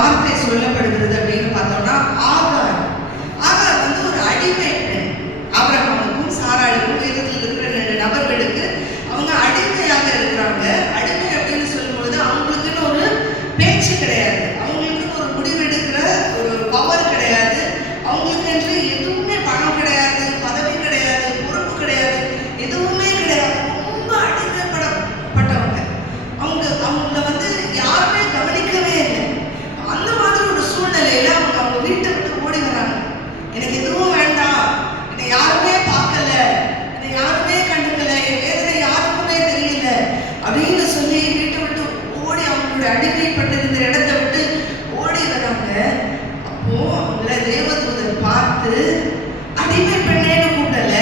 வார்த்தை சொல்லப்படுகிறது அப்படின்னு பார்த்தோம்னா ஆகார் வந்து ஒரு அடிமை பெண். ஆபிரகாமுக்கும் சாராளுக்கும் வேதத்தில் இருக்கிற 2 நபர்களுக்கு அவங்க அடிமையாக இருக்கிறாங்க. அடிமை அப்படின்னு சொல்லும்போது அவங்களுக்குன்னு ஒரு பேச்சு கிடையாது, அவங்களுக்குன்னு ஒரு முடிவெடுக்கிற ஒரு பவர் கிடையாது, அவங்களுக்கு என்று எதுவுமே பணம் கிடையாது, பதவி கிடையாது, பொறுப்பு கிடையாது, எதுவுமே கிடையாது. ரொம்ப அடிமைப்பட்டவங்க. அவங்கள வந்து யாருமே கவனிக்கவே இல்லை. அந்த மாதிரி ஒரு சூழ்நிலையில அவங்க வீட்டை விட்டு ஓடி வராங்க. எனக்கு எதுவும் வேண்டாம், என்னை யாருமே பார்க்கல, என்னை யாருமே கண்டுக்கல, என் வேதனை யாருக்குமே தெரியல அப்படின்னு சொல்லி வீட்டை விட்டு ஓடி அவங்களுடைய அடிமைப்பட்டிருந்த இடத்தை விட்டு ஓடி வராங்க. அப்போ அவங்கள தேவதூதர் பார்த்து அடிமை பெண்ணேன்னு கூப்பிடல,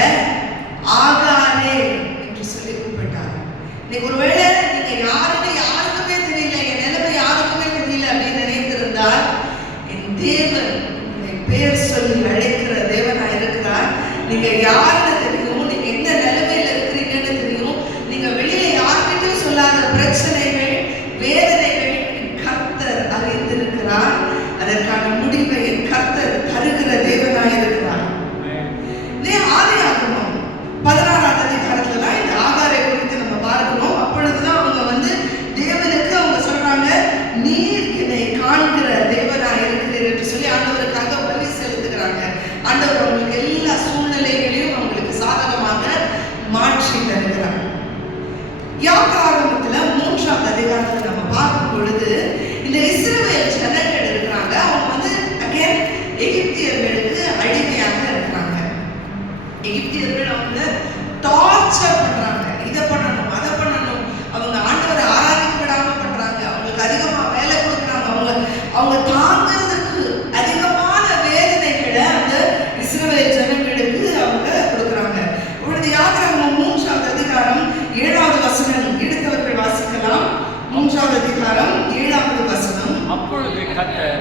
ஆகாரே என்று சொல்லி கூப்பிட்டாங்க. இன்னைக்கு ஒருவேளை நீங்க யாருக்குமே தெரியல, என் நிலைமை யாருக்குமே தெரியல அப்படின்னு நினைத்திருந்தால், என் தேவன் உங்களை பேர் சொல்லி அழைக்கிற தேவனா இருக்கிறார். நீங்க யாருன்னு தெரியும், நீங்க எந்த நிலைமையில இருக்கிறீங்கன்னு தெரியும். நீங்க வெளியில யாருக்கிட்டையும் சொல்லாத பிரச்சனைகள், வேதனைகள் கர்த்தர் அறிந்திருக்கிறார். அதற்கான முடிவை கர்த்தர் தருகிற தேவனா இருக்கிறார். ஆதியாகமம் 16ஆம் அதிகாரத்துல தான் இந்த ஆகாரை குறித்து நம்ம பார்க்கிறோம். அப்பொழுதுதான் அவங்க வந்து தேவனுக்கு அவங்க சொல்றாங்க, நீர் என்னை காண்கிற தேவனா இருக்கிறீர் என்று சொல்லி ஆண்டவருக்காக பலி செலுத்துகிறாங்க. ஆண்டவர் அவங்களுக்கு எல்லா சூழ்நிலைகளையும் அவங்களுக்கு சாதகமாக மாற்றி தருகிறார். யாத்திராகமத்துல 3ஆம் அதிகாரத்துல நம்ம பார்க்கும் பொழுது இந்த இஸ்ரவேல் ஜனங்கள் இருக்கிறாங்க. அவங்க வந்து அகைன் எகிப்தியர்களுக்கு அடிமையாக இருக்கிறாங்க. எகிப்தியர்கள் அவங்க டார்ச்சர் பண்றாங்க, இதை பண்ணணும் அதை பண்ணணும், அவங்க ஆண்டவரை ஆராதிக்க விடாம பண்றாங்க, அவங்களுக்கு அதிகமா வேலை கொடுக்குறாங்க, அவங்க தாங்கிறதுக்கு அதிகமான வேதனைகளை அந்த இஸ்ரவேல் ஜனங்களுக்கு அவங்க கொடுக்குறாங்க. இப்பொழுது யாத்திராகமம் 3ஆம் அதிகாரம் 7வது வசனம் எடுத்தவர்கள் வாசிக்கலாம். 3ஆவது அதிகாரம் 7வது வசனம். அப்பொழுது கர்த்தர்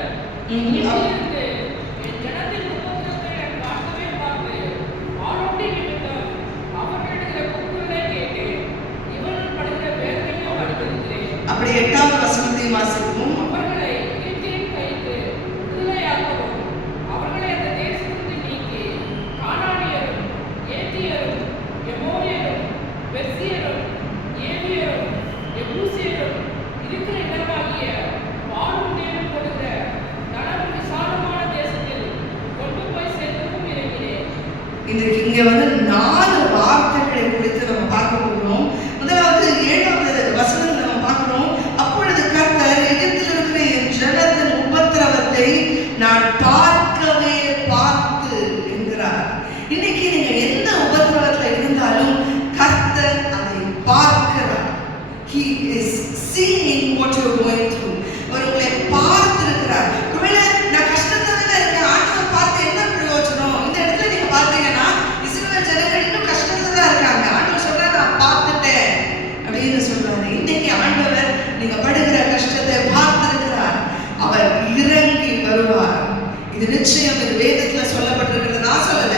அப்படி 8வது வசனத்தையும் வாசிப்போம். இன்றைக்கு இங்க வந்து 4 வார்த்தைகளை குறித்து நம்ம பார்க்க போகிறோம். முதலாவது 7வது வசனம் நம்ம பார்க்கிறோம். அப்பொழுது கர்த்தர் எகிப்தில் இருக்கிற என் ஜனத்தின் உபத்திரவத்தை நான் பார்த்து என்கிறார். இன்னைக்கு நீங்க எந்த உபத்திரவத்தில் இருந்தாலும் கர்த்தர் அதை பார்க்கிறார். He is seeing what you are going through. அவர் உங்களை பார்த்திருக்கிறார். ஒருவேளை நான் கஷ்டத்துல தான் இருக்கேன், ஆண்டவர் பார்த்து என்ன பிரயோஜனம்? இந்த இடத்துல நீங்க பார்த்தீங்கன்னா இஸ்ரவேல் ஜனங்கள் இன்னும் கஷ்டத்துல தான் இருக்காங்க. ஆண்டவர் சொல்றாரு, நான் பார்த்துட்டேன் அப்படின்னு சொல்றாரு. இன்னைக்கு ஆண்டவர் நீங்க படுகிற கஷ்டத்தை பார்த்திருக்கிறார். அவர் இறங்கி வருவார். இது நிச்சயம், இது வேதத்துல சொல்லப்பட்டிருக்கிறது. நான் சொல்லல,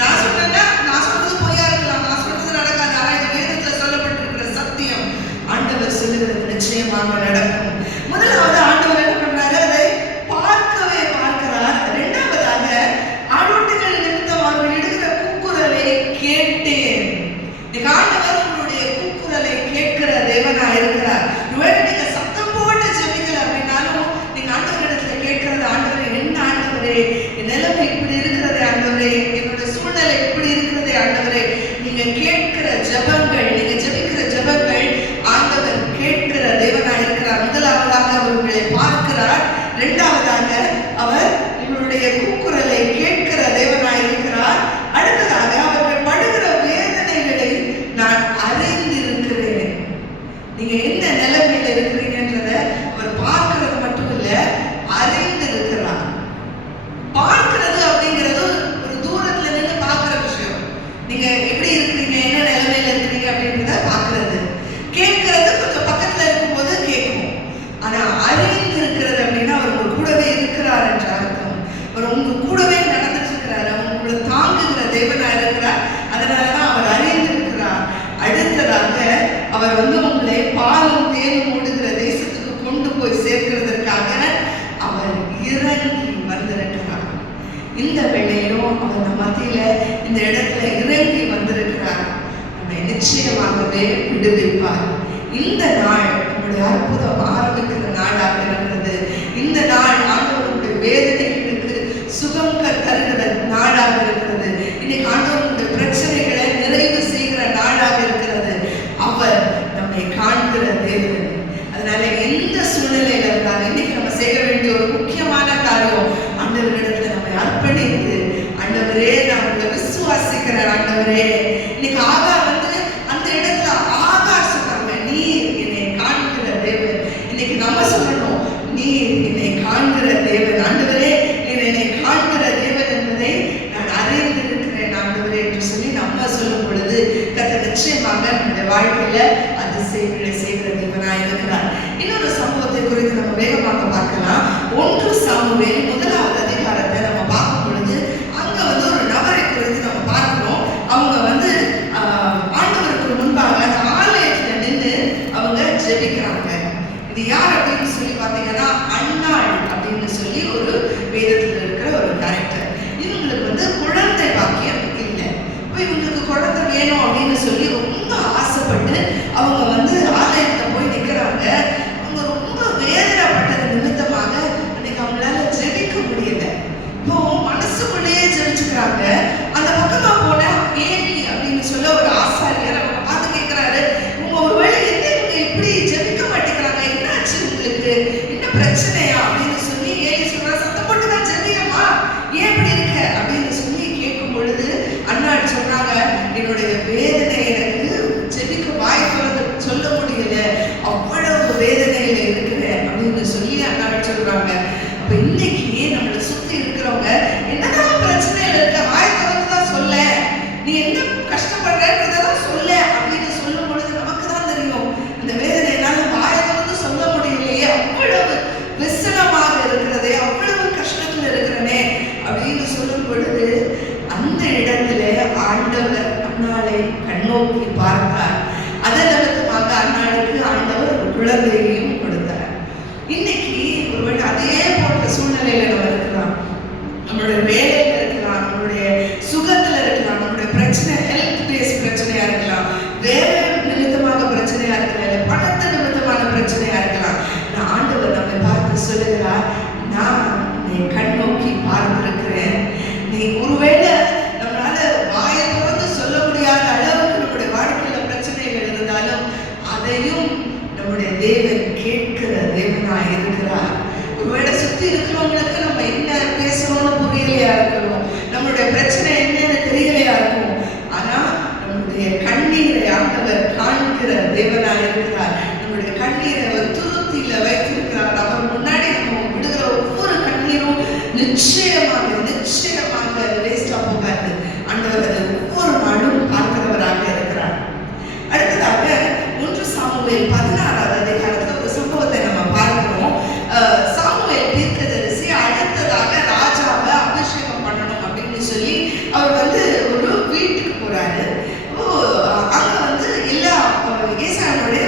நான் சொன்னேன்னா நான் சொல்றது பொய்யா இருக்கலாம், நான் சொல்றது நடக்காது. ஆனா இது வேதத்துல சொல்லப்பட்டிருக்கிற சத்தியம். ஆண்டவர் சொல்லுகிறது நிச்சயமாக நடக்கும். முதலாவது ஆண்டவர் என்ன பண்றாரு, அதை பார்க்கவே பார்க்கிறார். 2வதாக ஆண்டவர்கள் நிமித்தம் அவர்கள் எடுக்கிற கூக்குரலை கேட்டேன். இந்த ஆண்டவர் உங்களுடைய கூக்குரலை கேட்கிற தேவனா இருக்கிறார். ஒருவேளை நீங்க சத்தம் போட்டு ஜெபிக்கல அப்படின்னாலும் நீங்க ஆண்டவரிடத்துல கேட்கிறது, ஆண்டவரே என்ன ஆண்டவரே, என் நிலைமை இப்படி இருக்கிறதே ஆண்டவரே, என்னோட சூழ்நிலை இப்படி இருக்கிறதே ஆண்டவரே. நீங்க கேட்கிற ஜெபங்கள், நீங்க ஜெபிக்கிற ஜெபங்கள் ஆண்டவர் கேட்கிற தேவனா இருக்கிறார். முதலாவதாக அவர் உங்களை பார்க்கிறார். 2வதாக அவர் உங்களுடைய கூக்குரலை கேட்கிற தேவனா இருக்கிறார். அடுத்ததாக அவர்கள் படுகிற வேதனைகளை நான் அறிந்திருக்கிறேன். நீங்க என்ன நிலைமையில இருக்கிறீங்கன்றத அவர் பார்க்கிறது மட்டும் இல்ல, அறிந்திருக்கிறார். பார்க்கிறது அப்படிங்கிறது ஒரு தூரத்துல நின்று பார்க்கிற விஷயம். நீங்க எப்படி இருக்கிறீங்க, என்ன நிலைமையில இருக்கிறீங்க அப்படின்றத பார்க்கிறது. கேட்கறது கொஞ்சம் பக்கத்துல இருக்கும்போது கேட்கும். ஆனா அறிந்திருக்கிறது அப்படின்னா அவர் உங்க கூடவே இருக்கிறார் என்ற அர்த்தம். அவர் உங்க கூடவே நடந்துட்டு இருக்கிறார், உங்களை தாங்குகிற தேவனா இருக்கிறார். அதனாலதான் அவர் அறிந்திருக்கிறார். அடுத்ததாக அவர் வந்து உங்களை பாலும் தேனும் ஓடுகிற தேசத்துக்கு கொண்டு போய் சேர்க்கிறதற்காக இந்த வேளையிலும் அவர் நம்ம மத்தியில இந்த இடத்துல இறங்கி வந்திருக்கிறார். நம்மை நிச்சயமாகவே விடுவிப்பார். இந்த நாள் நம்முடைய அற்புதம் ஆரம்பிக்கிற நாளாக இருக்கிறது. இந்த நாள் ஆண்டவருடைய வேதனைகளுக்கு சுகம் தருகிற நாளாக இருக்கிறது. இன்னைக்கு ஆண்டவருடைய பிரச்சனைகளை நிறைவு செய்கிற நாளாக இருக்கிறது. அவர் நம்மை காண்கிற தேவன். அதனால எந்த சூழ்நிலையில இருந்தாலும் இன்னைக்கு நம்ம செய்ய வேண்டிய ஒரு முக்கியமான காரியம், ஆண்டவரிடத்துல நம்மை அர்ப்பணித்து, ஆண்டவரே நான் உங்களை விசுவாசிக்கிறேன், ஆண்டவரே. இன்னைக்கு ஆகா வந்து அந்த இடத்துல ஆகார் சொல்றாங்க, நீ என்னை காண்கிற தேவன். இன்னைக்கு நம்ம சொல்லணும், நீ என்னை காண்கிற தேவன், ஆண்டவரே என்னை காண்கிற தேவன் என்பதை நான் அறிந்திருக்கிறேன் ஆண்டவரே என்று சொல்லி நம்ம சொல்லும் பொழுது கர்த்தர் நிச்சயமாக நம்முடைய வாழ்க்கையில அதிசயங்களை செய்கிற தேவனாய் இருக்கிறார். இன்னொரு சம்பவத்தை குறித்து நம்ம வேகமாக பார்க்கலாம். 1 சாமுவேல் 1வது அதிகாரத்தை நம்ம பார்க்கும் பொழுது அங்க வந்து ஒரு நபரை குறித்து நம்ம பார்க்கிறோம். அவங்க வந்து ஆண்டவருக்கு முன்பாக அந்த ஆலயத்துல நின்று அவங்க ஜெபிக்கிறாங்க. இது யார் அப்படின்னு சொல்லி பார்த்தீங்கன்னா அன்னாள் அப்படின்னு சொல்லி ஒரு வேதத்தில் இருக்கிற ஒரு கேரக்டர். இவங்களுக்கு வந்து குழந்தை பாக்கியம் இல்லை. இப்போ இவங்களுக்கு குழந்தை வேணும் அப்படின்னு சொல்லி ரொம்ப ஆசைப்பட்டு அவங்க வந்து ஆலயத்துல போய் நிற்கிறாங்க. அவங்க ரொம்ப வேதனைப்பட்டது நிமித்தமாக அன்னைக்கு அவங்களால ஜெபிக்க முடியல. இப்போ மனசுக்குள்ளேயே ஜெபிச்சுக்கிறாங்க. அந்த பக்கமா போன ஏலி அப்படின்னு சொல்ல ஒரு ஆசாரியர் அவங்க பார்த்து கேட்கிறாரு, உங்க ஒருவேளை என்ன இவங்க இப்படி ஜெபிக்க மாட்டேங்கிறாங்க, என்னாச்சு உங்களுக்கு, என்ன பிரச்சனையா அப்படின்னு சொல்லி ஏலி சொல்றாரு, சத்தம் போட்டு தான் ஜெபிக்கமா, ஏன் இப்படி இருக்க அப்படின்னு சொல்லி கேட்கும் பொழுது அன்னாள் சொல்றாங்க, என்னுடைய வேதனை எனக்கு ஜெபிக்க வாய் சொல்ல முடியல, அவ்வளவு வேதனையில இருக்கிறேன் அப்படின்னு சொல்லி அன்னாள் சொல்றாங்க. அப்ப இன்னைக்கு நம்மளை சுத்தி இருக்கிறவங்க என்னதான் பிரச்சனையில இருக்க, வாய் திறந்துதான் சொல்ல, நீ என்ன கஷ்டப்படுறதான் சொல்ல அப்படின்னு சொல்லும் பொழுது நமக்கு தான் தெரியும் அந்த வேதனையினால வாய் திறந்து சொல்ல முடியலையே, அவ்வளவு விசனமாக இருக்கிறதே, அவ்வளவு கஷ்டத்துல இருக்கிறனே அப்படின்னு சொல்லும் பொழுது அந்த இடத்துல ஆண்டவர் அன்னாளை கண்ணோக்கி பார்த்தார். அதன் நிமித்தமாக அன்னாளுக்கு ஆண்டவர் ஒரு குழந்தையையும் கொடுத்தார். இன்னைக்கு ஒருவேளை அதே போன்ற சூழ்நிலையில நம்ம இருக்கலாம். நம்மளுடைய வேலையில இருக்கலாம், நம்மளுடைய சுகத்துல இருக்கலாம், நம்மளுடைய பிரச்சனை ஹெல்த் பேஸ் பிரச்சனையா இருக்கலாம், வேற நிமித்தமாக பிரச்சனையா இருக்கலாம், பணத்து நிமித்தமான பிரச்சனையா இருக்கலாம். ஆண்டவர் நம்மை பார்த்து சொல்லுகிறார், நான் நீ கண்ணோக்கி பார்த்திருக்கிறேன். நீ ஒருவேளை நம்மளால வாயை திறந்து சொல்ல முடியாத அளவுக்கு நம்முடைய வாழ்க்கையில பிரச்சனைகள் இருந்தாலும் அதையும் நம்முடைய தேவன் கேட்கிற தேவனாய் இருக்கிறார். ஒருவேளை சுத்தி இருக்கிறவங்களுக்கு நம்ம என்ன பேசுறோம்னு புரியலையா இருக்கணும், நம்மளுடைய பிரச்சனை என்னன்னு தெரியலையா இருக்கும். ஆனா நம்முடைய கண்ணீரை ஆண்டவர் காண்கிற தேவனாய் இருக்கிறார். நம்முடைய கண்ணீரை அவர் துருத்தியில வைத்திருக்கிறார். அவர் முன்னாடி நம்ம விடுகிற ஒவ்வொரு கண்ணீரும் நிச்சயமாக வேஸ்டா போகாது. ஆண்டவர் அதை ஒவ்வொரு நாளும் பார்க்கிறவராக இருக்கிறார். அடுத்ததாக 1 சாமுவேல் 16வது அதிகாரத்துல ஒரு சம்பவத்தை நம்ம பார்க்கிறோம். சாமுவேல் தீர்க்கதரிசி அடுத்ததாக ராஜாவை அபிஷேகம் பண்ணணும் அப்படின்னு சொல்லி அவர் வந்து ஒரு வீட்டுக்கு போறாரு. அங்க வந்து எல்லா ஏசாயாவுடைய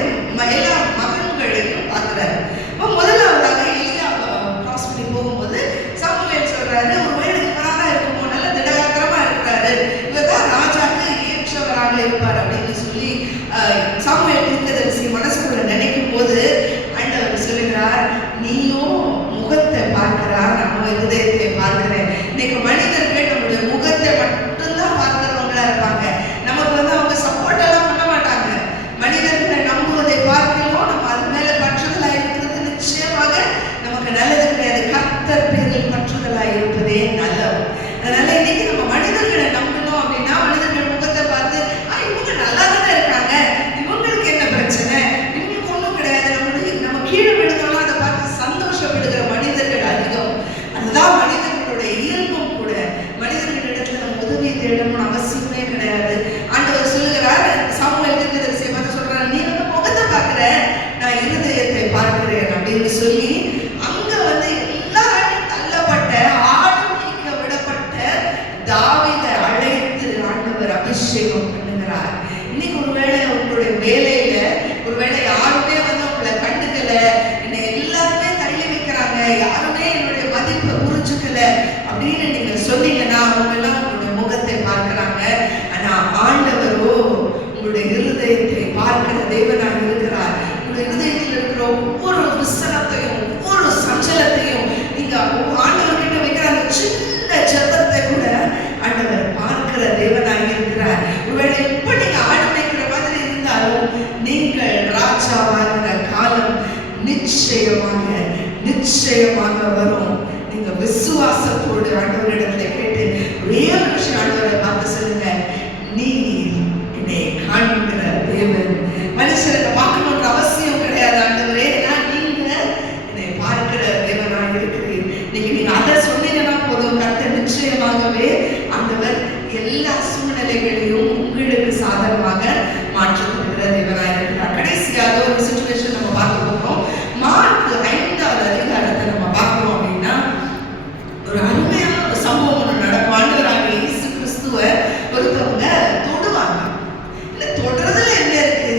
எல்லா மகன்களையும் பார்க்கிறாரு. முதலாவதாக எலியா கிராஸ் பண்ணி போகும்போது சாமுவேல் சொல்றாரு, ஒருவேளை இவராக இருக்குமோ, நல்ல திடகாத்திரமா இருக்கிறாரு, இவர்தான் ராஜாக்கு ஏற்றவராக இருப்பார் அப்படின்னு சொல்லி சாமுவேல் தீர்க்கதரிசி மனசுக்குள்ள நினைக்கும் போது ஆண்டவர் சொல்லுகிறார், நீயும் முகத்தை பார்க்கிறார், நம்ம இருதயத்தை பார்க்கிறேன். இன்னைக்கு மனிதர்கள் நம்முடைய முகத்தை மட்டும்தான் பார்க்கிறவங்களா இருப்பாங்க. நமக்கு வந்து அவங்க சப்போர்ட் எல்லாம் பண்ண மாட்டாங்க. மனிதர்களை நம்புவதை பார்க்கிறோம், நம்ம அது மேல பற்றுதலா இருக்கிறது நிச்சயமாக நமக்கு நல்லது கிடையாது. கர்த்தர் பேரில் பற்றுதலா இருப்பதே நல்லது. அதனால இன்னைக்கு நம்ம மனிதர்களை நம்பணும் அப்படின்னா மனிதர்கள் முகத்தை பார்த்து இவங்க நல்லா தானே இருக்காங்க, இவங்களுக்கு என்ன பிரச்சனை, இவங்களுக்கு ஒன்றும் கிடையாது, நம்ம கீழே விழுந்தோம்னா அதை பார்த்து சந்தோஷப்படுகிற மனிதர்கள் அதிகம். அதுதான் மனிதர்களுடைய இயல்பும் கூட. மனிதர்களிடத்துல நம்ம உதவி தேடணும்னு அவசியமே கிடையாது. ஆண்டவர் சொல்லுகிறார், சாமுவேல் தீர்க்கதரிசியை பார்த்து சொல்றாரு, நீ வந்து முகத்தை பார்க்கிற, நான் இருதயத்தை பார்க்கிறேன் அப்படின்னு சொல்லி அங்க வந்து எல்லாரும் தள்ளப்பட்ட ஆளுமைக்க விடப்பட்ட தாவீதை அழைத்து ஆண்டவர் அபிஷேகம் பண்ணுகிறார். இன்னைக்கு ஒருவேளை உங்களுடைய வேலையில ஒருவேளை யாருமே வந்து உங்களை கண்டுக்கல, என்னை எல்லாருமே தள்ளி வைக்கிறாங்க, யாருமே என்னுடைய மதிப்பை புரிஞ்சுக்கல அப்படின்னு நீங்க சொல்லி நிச்சயமாக நிச்சயமாக வரும். நீங்க விசுவாசத்தோடு ஆண்டவரிடத்துல கேட்டு ஒரே ஒரு விஷயம் ஆண்டவரை பார்த்து சொல்லுங்க, நீ என்னை காண்கிற தேவன். மனுஷரை பார்க்கணுன்ற அவசியம் கிடையாது ஆண்டவரே, நான் நீங்க என்னை பார்க்கிற தேவனா இருக்கிறேன். இன்னைக்கு நீங்க அதை சொன்னீங்கன்னா போதும், கர்த்தர் நிச்சயமாகவே ஆண்டவர் எல்லா சூழ்நிலைகளையும் உங்களுக்கு சாதகமாக மாற்றிக்கொள்கிற தேவனாக இருக்கிறார். கடைசியாக ஒரு சிச்சுவேஷன் நம்ம பார்க்க போகிறோம். மார்க் 5வது அதிகாரத்தை நம்ம பார்க்கணும் அப்படின்னா ஒரு அருமையான ஒரு சம்பவம் ஒன்று நடக்கும். ஆண்டவராகிய இயேசு கிறிஸ்துவை ஒருத்தவங்க தொடுவாங்க. இல்லை, தொடுறதுல என்ன இருக்கு?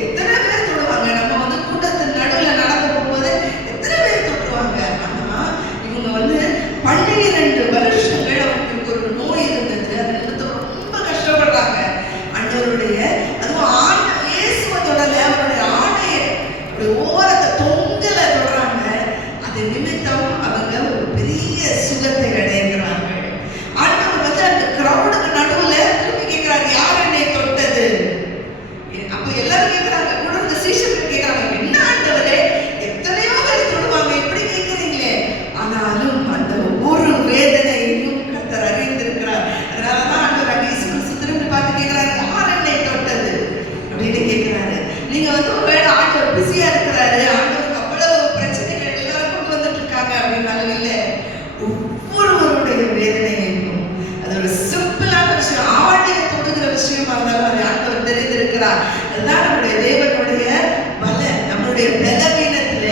எத்தனை பேர் தொடுவாங்க? நம்ம வந்து கூட்டத்தின் நடுவில் நடந்து போகும்போது எத்தனை பேர் தொட்டுருவாங்க? ஆனா இவங்க வந்து 12 வருஷங்கள் அவங்களுக்கு ஒரு நோய் இருந்தது. அது நிமித்தம் ரொம்ப கஷ்டப்படுறாங்க. ஆண்டவருடைய அதுவும் இயேசுவை தொடல, அவருடைய ஆடையை ஓரத்தை தொங்கல தொடுறாங்க. அது நிமித்தம் அவங்க ஒரு பெரிய சுகத்தை அடைகிறாங்க. ஆண்டவர் வந்து அந்த கிரௌடுக்கு நடுவுல திரும்பி கேட்கிறாரு, யார் என்னை தொட்டது? அப்ப எல்லாரும் கேட்கிறாங்க, கூட இந்த சீஷர்கள் கேட்கிறாங்க, என்ன ஆண்டவரே, எத்தனையோ பேர் தொடுவாங்க, இப்படி கேட்கிறீங்களே? ஆனாலும் அந்த ஒரு வேதனையையும் கர்த்தர் அறிந்திருக்கிறார். அதனாலதான் ஆண்டவர் இயேசு கிறிஸ்து திரும்பி பார்த்து கேட்கிறாரு, யார் என்னை தொட்டது அப்படின்னு கேட்கிறாரு. நீங்க வந்து ஒருவேளை ஆண்டவர் பிஸியா இருக்கிறாரு, ஆண்டவருக்கு அவ்வளவு பிரச்சனைகள் எல்லாரும் கொண்டு வந்துட்டு இருக்காங்க அப்படின்னாலும் இல்லை, ஒவ்வொருவருடைய வேதனையையும் அது ஒரு சிம்பிளான விஷயம், ஆடையை தொடுகிற விஷயமா இருந்தாலும் அதை ஆண்டவர் தெரிந்திருக்கிறார். அதுதான் நம்முடைய தேவனுடைய பலன். நம்முடைய பலவீனத்துல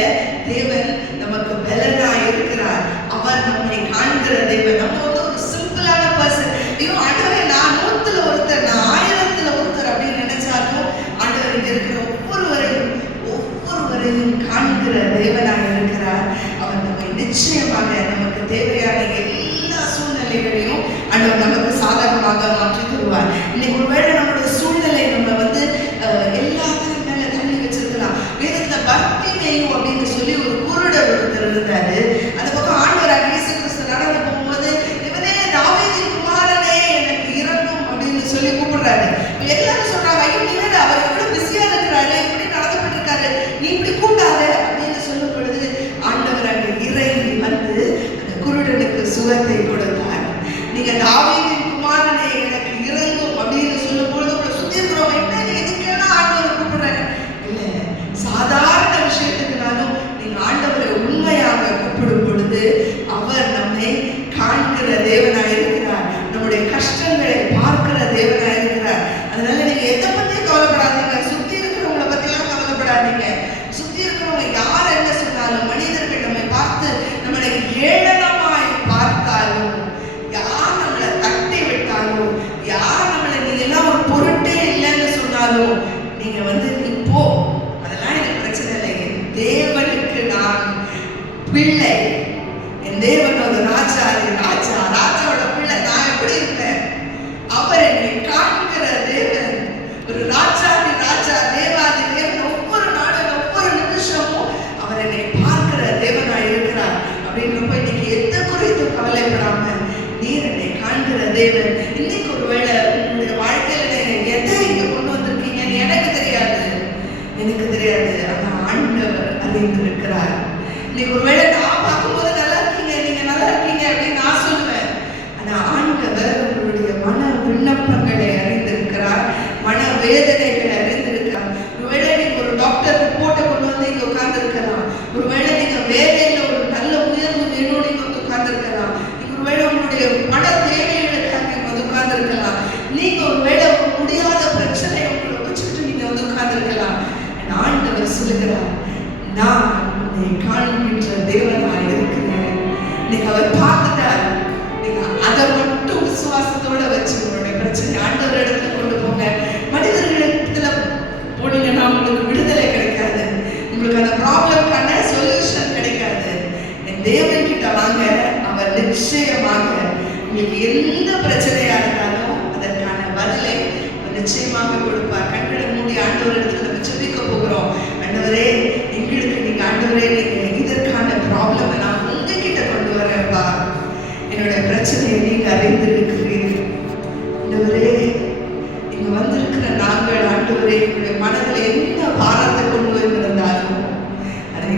தேவன் நமக்கு பலனா இருக்கிறார். அவர் நம்மை காண்கிற தேவன். நம்ம வந்து ஒரு சிம்பிளான பர்சன். ஐயோ ஆண்டவரே, நான் 100ல ஒருத்தர், நான் 1000ல ஒருத்தர் அப்படின்னு நினைச்சாலும் ஆண்டவர் இங்க இருக்கிற ஒவ்வொருவரையும் காண்கிற தேவனாக இருக்கிறார். அவர் நம்மை நிச்சயமாக நமக்கு தேவையான எல்லா சூழ்நிலைகளையும் ஆண்டவர் நமக்கு சாதகமாக மாற்றி தருவார். இன்னைக்கு ஒருவேளை நம்மளுடைய சூழ்நிலை நம்ம வந்து எல்லாத்தையும் மேல தள்ளி வச்சிருக்கலாம். வேதத்துல பர்த்திமேயு அப்படின்னு சொல்லி ஒரு குருடர் ஒருத்தர் இருந்தாரு. அந்த பக்கம் ஆண்டவராகிய இயேசு கிறிஸ்து நடந்து போகும்போது, இவனே தாவீதின் குமாரனே எனக்கு இரங்கும் அப்படின்னு சொல்லி கூப்பிடுறாரு. எல்லாரும் சொல்றாங்க, ஐயோ நீ வேற, அவர் எவ்வளவு பிஸியா இருக்கிறாரு, இப்படி நடந்துட்டு இருக்காரு, நீ இப்படி கூட்டாத அப்படின்னு சொல்லும் பொழுது ஆண்டவர் அங்கே இறங்கி வந்து அந்த குருடனுக்கு சுகத்தை கொடுத்தார். நீங்க தாவீதின் குமாரனே எனக்கு இரங்கும் அப்படின்னு சொல்லும் பொழுது உங்களை சுத்தி இருக்கிறவங்க, என்ன நீ எதுக்கெல்லாம் ஆண்டவர் கூப்பிடுறாங்க? இல்ல, சாதாரண விஷயத்துக்குனாலும் நீங்க ஆண்டவரை உண்மையாக கூப்பிடும் பொழுது அவர் நம்மை காண்கிற தேவனாக இருக்கிறார். நம்முடைய கஷ்டங்களை பார்க்கிற தேவனாக இருக்கிறார். அதனால நீங்க எதை பத்தியும் கவலைப்படாதீங்க, சுத்தி இருக்கிறவங்களை பத்தி எல்லாம் கவலைப்படாதீங்க. சுத்தி இருக்கிறவங்க யார் என்ன சொன்னாலும், மனிதர்கள் நம்மை பார்த்து நம்மளை ஏளனமாய் பார்த்தாலும், யார் நம்மளை தட்டி விட்டாலும், யார் நம்மளை நீங்க எல்லாம் ஒரு பொருட்டே இல்லைன்னு சொன்னாலும், நீங்க வந்து இப்போ அதெல்லாம் எனக்கு பிரச்சனை இல்லை. என் தேவனுக்கு நான் பிள்ளை, என் தேவன் ஒரு ராஜாவோட பிள்ளை, நான் எப்படி இருப்பேன்? அவர் என்னை காண்கிற தேவன், ஒரு ராஜாதி ராஜா, தேவாதி தேவன். ஒவ்வொரு நாளும் ஒவ்வொரு நிமிஷமும் அவர் என்னை பார்க்கிற தேவனாய் இருக்கிறார். அப்படின்றப்ப இன்னைக்கு எந்த குறித்து கவலைப்படாம, நீர் என்னை காண்கிற தேவன். இன்னைக்கு ஒருவேளை உங்களுடைய வாழ்க்கையில எதை இங்க கொண்டு வந்திருக்கீங்கன்னு எனக்கு தெரியாது, ஆனா ஆண்டவர் அறிந்திருக்கிறார். இன்னைக்கு ஒருவேளை நான் பார்க்கும்போது நல்லா இருக்கீங்க, நீங்க நல்லா இருக்கீங்க அப்படின்னு நான் சொல்லுவேன். ஆனா ஆண்டவர் உங்களுடைய மன விண்ணப்பங்களை அறிந்திருக்கிறார், மன வேதனைகளை அறிந்திருக்கிறார். ஒருவேளை நீங்க ஒரு டாக்டர் ரிப்போர்ட்டை கொண்டு வந்து இங்க உட்கார்ந்து இருக்கலாம். ஒருவேளை நீங்க வேலையில ஒரு நல்ல உயர்வு வேணும்னு நீங்க வந்து உட்கார்ந்து இருக்கலாம். நீங்க ஒருவேளை உங்களுடைய பண தேவைகளுக்காக நீங்க வந்து உட்கார்ந்து இருக்கலாம். நீங்க ஒருவேளை முடியாத பிரச்சனை உங்களை வச்சுக்கிட்டு நீங்க வந்து உட்கார்ந்து இருக்கலாம். ஆண்டவர் சொல்லுகிறார், நான் உன்னை காண்கின்ற தேவனாய் இருக்கிறேன். நீங்க அவர் பார்த்துட்டார். நீங்க அதை மட்டும் விசுவாசத்தோட வச்சு உங்களுடைய பிரச்சனை ஆண்டவர் இடத்துல கொண்டு போங்க. மனிதர்களிடத்துல போனீங்கன்னா உங்களுக்கு விடுதலை கிடைக்காது, உங்களுக்கு அந்த ப்ராப்ளம்கான சொல்யூஷன் கிடைக்காது. என் தேவன் கிட்ட வாங்க, அவர் நிச்சயமாக உங்களுக்கு எந்த பிரச்சனையா இருந்தாலும் அதற்கான பதிலை நிச்சயமாக கொடுப்பார். கண்களை மூடி ஆண்டவர் இடத்துல நம்ம ஜெபிக்க போகிறோம். ஆண்டவரே, எங்களுக்கு நீங்க ஆண்டவரே, நீங்க இதற்கான ப்ராப்ளம் நான் உங்ககிட்ட கொண்டு வரேன்ப்பா. என்னுடைய பிரச்சனையை நீங்க அறிந்திருக்கிறீர்கள். ஆண்டவரே, இங்க வந்திருக்கிற நாங்கள் ஆண்டவரே, எங்களுடைய மனதில் என்ன பாரத்தை கொண்டு வந்திருந்தாலும் அதை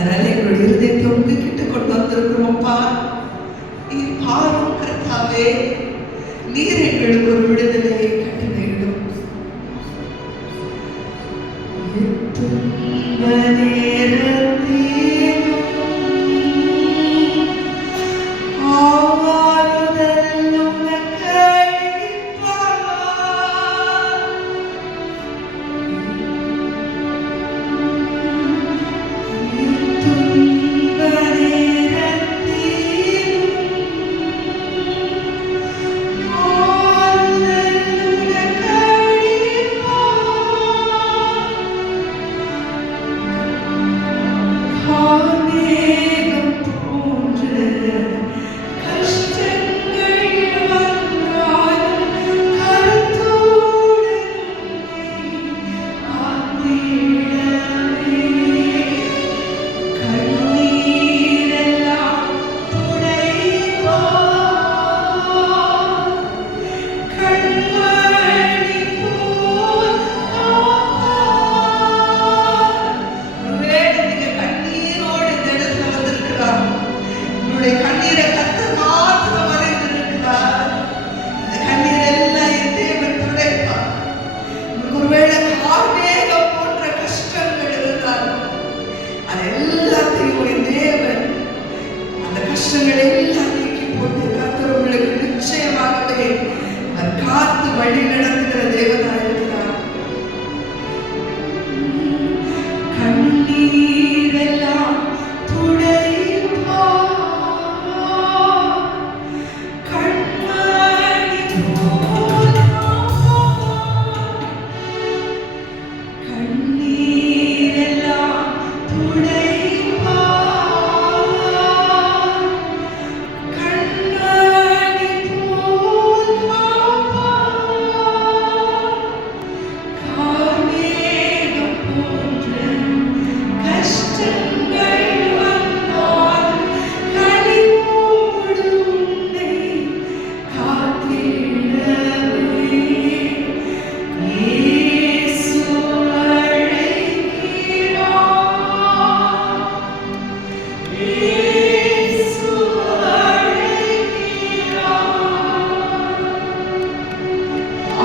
அதனால எங்களுடைய இருதயத்தை உங்ககிட்ட கொண்டு வந்திருக்கிறோம்ப்பா. நீர் பாரும் கர்த்தாவே, நீர் எங்களுக்கு ஒரு விடுதலையை கட்டளையிடும். வழி நடத்துகிற தேவனாய் இருக்கிறார். கண்ணீரெல்லாம் துடைப்பார், கண்மணி போல் கண்ணீரெல்லாம் துடைப்பார், கண்மணி போல் கார்மேகம் போன்ற கஷ்டங்கள் வந்தால் கனிவோடு உன்னை காத்திடவே இயேசு அழைக்கிறார், இயேசு அழைக்கிறார்.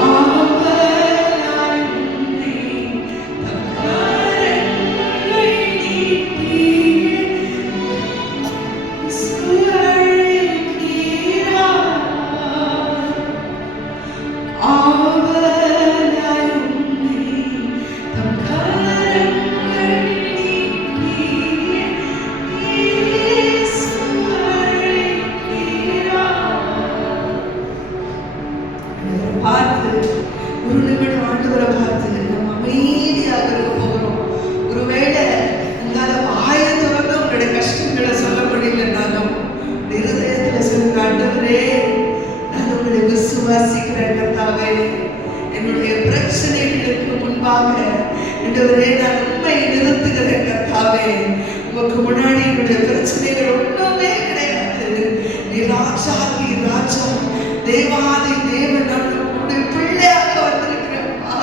ஆவலாய் உன்னை தம் கரங்கள் நீட்டி இயேசு அழைக்கிறார். ஆவலாய் உன்னை தம் கரங்கள் நீட்டி இயேசு அழைக்கிறார். பார்த்து ஒரு நிமிடம் ஆண்டவரை பார்த்து நம்ம அமைதியாக இருக்க போகிறோம். ஒருவேளை உங்களால வாயை திறந்து உங்களுடைய கஷ்டங்களை சொல்ல முடியலன்னாலும் இருதயத்துல சொல்லுங்க, ஆண்டவரே நான் உங்களை விசுவாசிக்கிறேன் கர்த்தாவே. என்னுடைய பிரச்சனைகளுக்கு முன்பாக ஆண்டவரே நான் உண்மை நிறுத்துகிறேன் கர்த்தாவே. உமக்கு முன்னாடி என்னுடைய பிரச்சனைகள் ஒண்ணுமே கிடையாது. நீ ராஜாதி ராஜா, தேவாதி தேவன், உன்னுடைய பிள்ளையாக வந்திருக்கிறப்பா.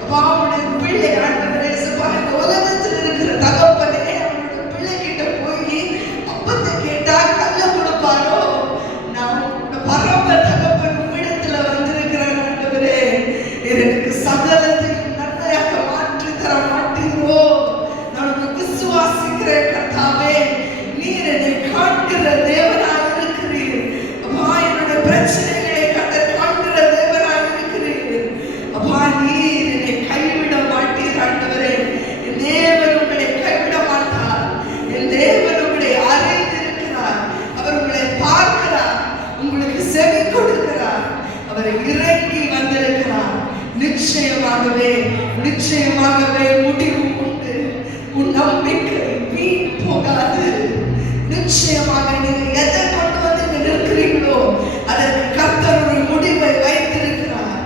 அப்பா, உன்னுடைய பிள்ளை ஆண்டவரே சபா, இந்த உலகத்தில் இருக்கிற தகப்பனே அவனுடைய பிள்ளை கிட்ட போய் அப்பத்தை கேட்டா கல்ல கொடுப்பாரோ? நான் உன்னோட பரம தகப்பன் உம்மிடத்துல வந்திருக்கிறேன் ஆண்டவரே. எனக்கு சகலத்தையும் நன்மையாக மாற்றி தர மாட்டீரோ? நான் உன்னை விசுவாசிக்கிறேன் கர்த்தாவே. நீர் என்னை காண்கிற தேவனாக இருக்கிறீர். அப்பா, என்னுடைய பிரச்சனைகளை காண்கிற தேவனாக இருக்கிறீர். அப்பா, நீர் என்னை கைவிட மாட்டீர் ஆண்டவரே. என் தேவன் உங்களை கைவிட மாட்டார். என் தேவன் உங்களை அறிந்திருக்கிறார். அவர் உங்களை பார்க்கிறார், உங்களுக்கு செவி கொடுக்கிறார். அவர் இறங்கி வந்திருக்கிறார். நிச்சயமாகவே நிச்சயமாகவே முடிவு உண்டு. உன் நம்பிக்கை வீண் போகாது. நிச்சயமாக நீங்க எதை கொண்டு வந்து நிற்கிறீங்களோ அதற்கு கர்த்தர் ஒரு முடிவை வைத்திருக்கிறார்.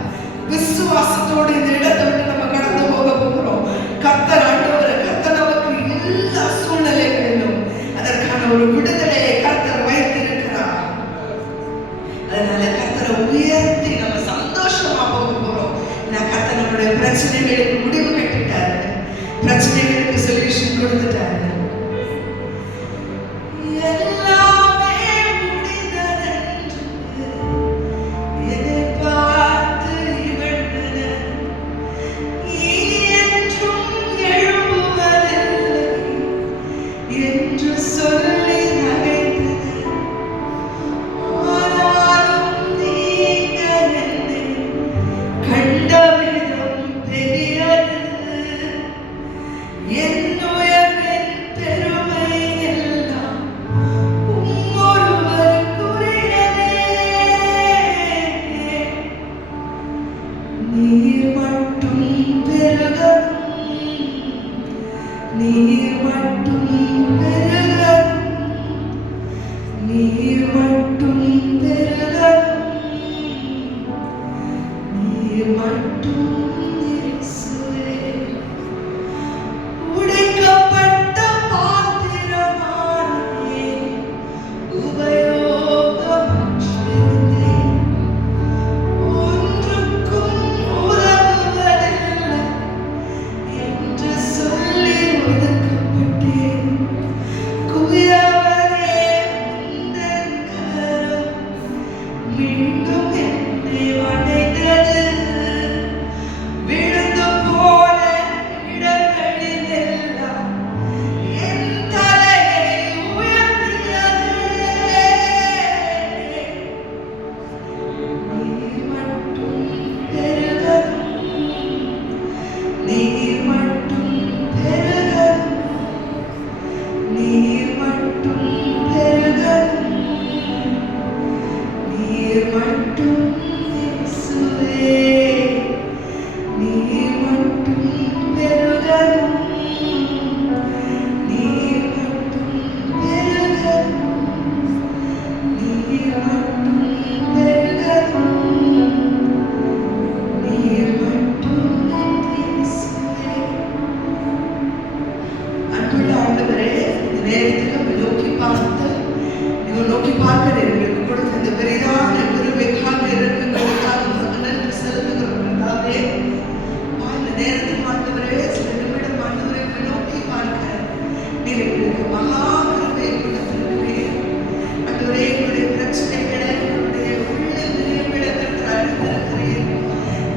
விசுவாசத்தோடு இந்த இடத்தை விட்டு நம்ம கடந்து போக போகிறோம். கர்த்தர் ஆண்டவரை, கர்த்தர் நமக்கு எல்லா சூழ்நிலைகளிலும் அதற்கான ஒரு விடுதலையை கர்த்தர் வைத்திருக்கிறார். அதனால கர்த்தரை உயர்த்தி நம்ம சந்தோஷமா போக போறோம். நான் கர்த்தர் நம்மளுடைய பிரச்சனைகளுக்கு முடிவு கட்டிட்டாரு, பிரச்சனைகளுக்கு சொல்யூஷன் கொடுத்துட்டாரு.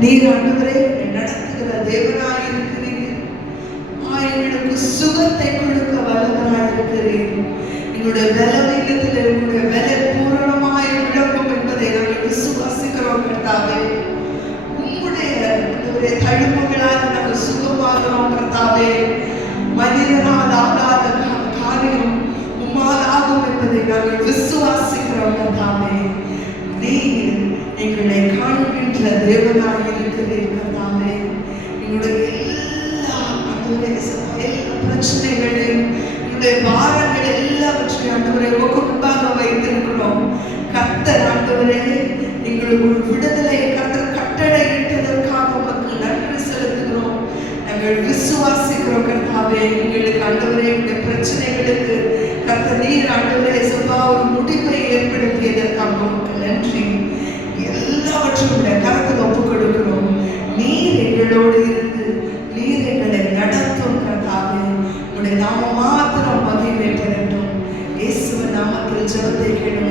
நீர் ஆண்டவரே நடத்துகிற தேவனாய் இருக்கிறீர். எங்களுக்கு சுகத்தை கொடுக்க வல்லவராய் இருக்கிறீர். எங்களுடைய பலவீனத்தில் எங்களுடைய பல பூரணமாய் விளக்கும் என்பதை நாங்கள் விசுவாசிக்கிறோம் கர்த்தாவே. உங்களுடைய தழும்புகளால் நாங்கள் சுகமாகிறோம் கர்த்தாவே. மனிதனால் ஆகாத காரியம் உம்மால் ஆகும் என்பதை நாங்கள் விசுவாசிக்கிறோம் கர்த்தாவே. நீர் எங்களை காண்கின்ற தேவனாய் இருக்கிறீர் கர்த்தாவே. எங்களுடைய எல்லா பிரச்சனைகளையும் எங்களுடைய பாரங்கள் எல்லாவற்றையும் ஆண்டவரே உமக்கு முன்பாக வைத்திருக்கிறோம். கர்த்தர் ஆண்டவரே எங்களுக்கு ஒரு விடுதலை கர்த்தர் கட்டளையிட்டதற்காக உமக்கு நன்றி செலுத்துகிறோம். நாங்கள் விசுவாசிக்கிறோம் கர்த்தாவே. எங்களுக்கு ஆண்டவரே எங்களுடைய பிரச்சனைகளுக்கு கர்த்தர் நீர் ஆண்டவரே சபா ஒரு முடிவை ஏற்படுத்தியதற்காக உமக்கு நன்றி. எல்லாவற்றையும் கரத்தில் ஒப்புக் கொடுக்கிறோம். நீர் எங்களோடு இருந்து நீர் எங்களை நடத்தும் கர்த்தாவே. உங்களுடைய நாம மாத்திரம் மகிமை பெறட்டும். இயேசுவின் நாமத்தில் ஜெபத்தை கேளும்.